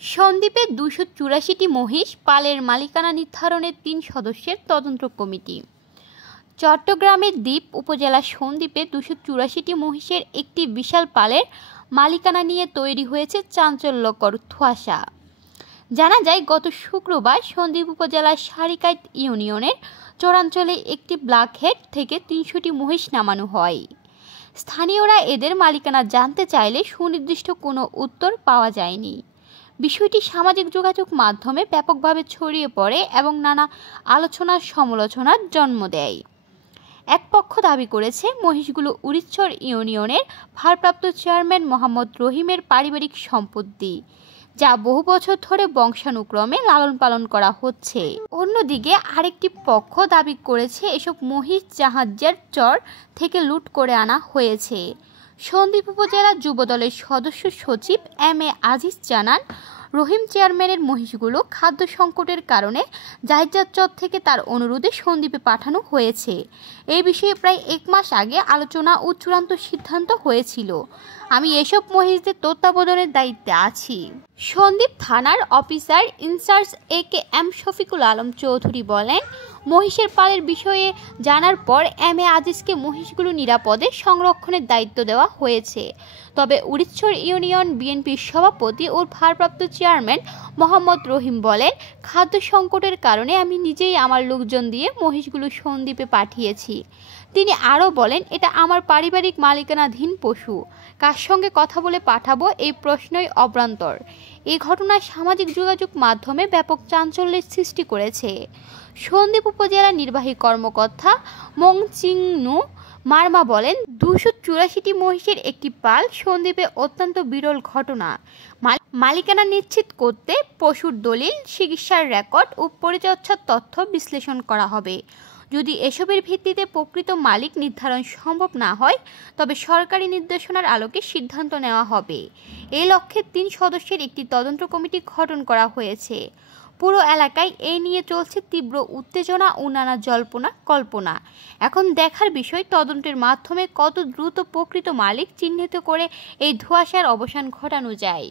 সন্দ্বীপে ২৮৪টি মহিষ পালের মালিকানা নির্ধারণের ৩ সদস্যের তদন্ত কমিটি। চট্টগ্রামের দ্বীপ উপজেলার সন্দ্বীপে ২৮৪টি মহিষের একটি বিশাল পালের মালিকানা নিয়ে তৈরি হয়েছে চাঞ্চল্যকর ধোঁয়াশা। জানা যায়, গত শুক্রবার সন্দ্বীপ উপজেলার সারিকাইত ইউনিয়নের চরাঞ্চলে একটি ব্ল্যাকহেড থেকে ৩০০টি মহিষ নামানো হয়। স্থানীয়রা এদের মালিকানা জানতে চাইলে সুনির্দিষ্ট কোনো উত্তর পাওয়া যায়নি। বিষয়টি সামাজিক যোগাযোগ মাধ্যমে ব্যাপকভাবে ছড়িয়ে পড়ে এবং নানা আলোচনা সমালোচনার জন্ম দেয়। এক পক্ষ দাবি করেছে, মহিষগুলো উরিচ্ছর ইউনিয়নের ভারপ্রাপ্ত চেয়ারম্যান মোহাম্মদ রহিমের পারিবারিক সম্পত্তি, যা বহু বছর ধরে বংশানুক্রমে লালন পালন করা হচ্ছে। অন্যদিকে আরেকটি পক্ষ দাবি করেছে, এসব মহিষ জাহাজের চর থেকে লুট করে আনা হয়েছে। সন্দ্বীপ উপজেলা যুবদলের সদস্য সচিব এম.এ. আজিজ জানান, রহিম চেয়ারম্যানের মহিষগুলো খাদ্য সংকটের কারণে জাহাজের চর থেকে তার অনুরোধে সন্দ্বীপে পাঠানো হয়েছে। এই বিষয়ে প্রায় ১ মাস আগে আলোচনা ও চূড়ান্ত সিদ্ধান্ত হয়েছিল। আমি এসব মহিষদের তত্ত্বাবধানের দায়িত্বে আছি। সন্দ্বীপ থানার officer in charge AKM. Shafiqul Alam Chowdhury বলেন, মহিষের পালের বিষয়ে জানার পর এম.এ. আজিজকে মহিষগুলো নিরাপদে সংরক্ষণের দায়িত্ব দেওয়া হয়েছে। তবে উরিচ্ছর ইউনিয়ন বিএনপির সভাপতি ও ভারপ্রাপ্ত চেয়ারম্যান মোহাম্মদ রহিম বলেন, খাদ্য সংকটের কারণে আমি নিজেই আমার লোকজন দিয়ে মহিষগুলো সন্দ্বীপে পাঠিয়েছি। তিনি আরও বলেন, এটা আমার পারিবারিক মালিকানাধীন পশু, কার সঙ্গে কথা বলে পাঠাবো এই প্রশ্নই অভ্যন্তর। এই ঘটনায় সামাজিক যোগাযোগ মাধ্যমে ব্যাপক চাঞ্চল্যের সৃষ্টি করেছে। সন্দ্বীপ উপজেলা নির্বাহী কর্মকর্তা মংচিংনু মারমা বলেন, ২৮৪টি মহিষের একটি পাল সন্দ্বীপে অত্যন্ত বিরল ঘটনা। মালিকানা নিশ্চিত করতে পশুর দলিল, চিকিৎসার রেকর্ড ও পরিচর্যার তথ্য বিশ্লেষণ করা হবে। যদি এসবের ভিত্তিতে প্রকৃত মালিক নির্ধারণ সম্ভব না হয়, তবে সরকারি নির্দেশনার আলোকে সিদ্ধান্ত নেওয়া হবে। এই লক্ষ্যে ৩ সদস্যের একটি তদন্ত কমিটি গঠন করা হয়েছে। পুরো এলাকায় এই নিয়ে চলছে তীব্র উত্তেজনা ও নানা জল্পনা কল্পনা। এখন দেখার বিষয়, তদন্তের মাধ্যমে কত দ্রুত প্রকৃত মালিক চিহ্নিত করে এই ধোঁয়াশার অবসান ঘটানো যায়।